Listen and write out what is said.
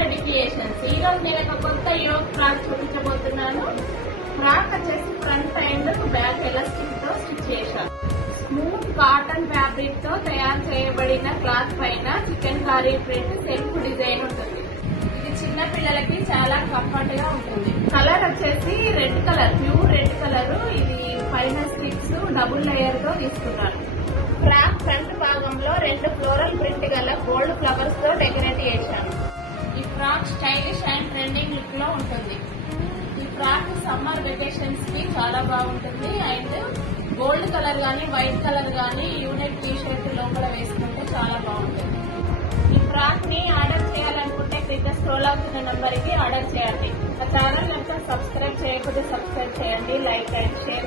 Reddy creations. ఈ రోజు నేను ఒక కొత్త యోగ్ ఫ్రాక్ చూపించబోతున్నాను. ఫ్రాక్ వచ్చేసి ఫ్రంట్ అండ్ బ్యాక్ ఎలాస్టిక్ తో స్టిచ్ చేశాను. స్మూత్ కాటన్ ఫ్యాబ్రిక్ తో తయారు చేయబడిన క్లాత్ పైన chikankari print self design ఉంటుంది. ఇది చిన్న పిల్లలకి చాలా కంఫర్ట్ గా ఉంటుంది. కలర్ వచ్చేసి red colour, pure red colour. ఇది పైన స్టిక్స్ డబుల్ లేయర్ తో తీసుకున్నాను. ఫ్రాక్ ఫ్రంట్ భాగంలో 2 ఫ్లోరల్ ప్రింట్ గల గోల్డ్ ఫ్లవర్స్ తో డెకరేట్ చేశాను. ఈ frock stylish and trending look లో ఉంటుంది. ఈ ఫ్రాక్ సమ్మర్ వెకేషన్స్ కి చాలా బాగుంటుంది. అండ్ గోల్డ్ కలర్ గానీ వైట్ కలర్ గానీ యూనిక్ టీ షర్ట్ లోపల వేసుకుంటే చాలా బాగుంటుంది. ఈ ఫ్రాక్ ని ఆర్డర్ చేయాలనుకుంటే క్రింద స్క్రోల్ అవుతున్న నంబర్ కి ఆర్డర్ చేయండి. మా ఛానల్ అంతా సబ్స్క్రైబ్ చేయకపోతే సబ్స్క్రైబ్ చేయండి, లైక్ అండ్ షేర్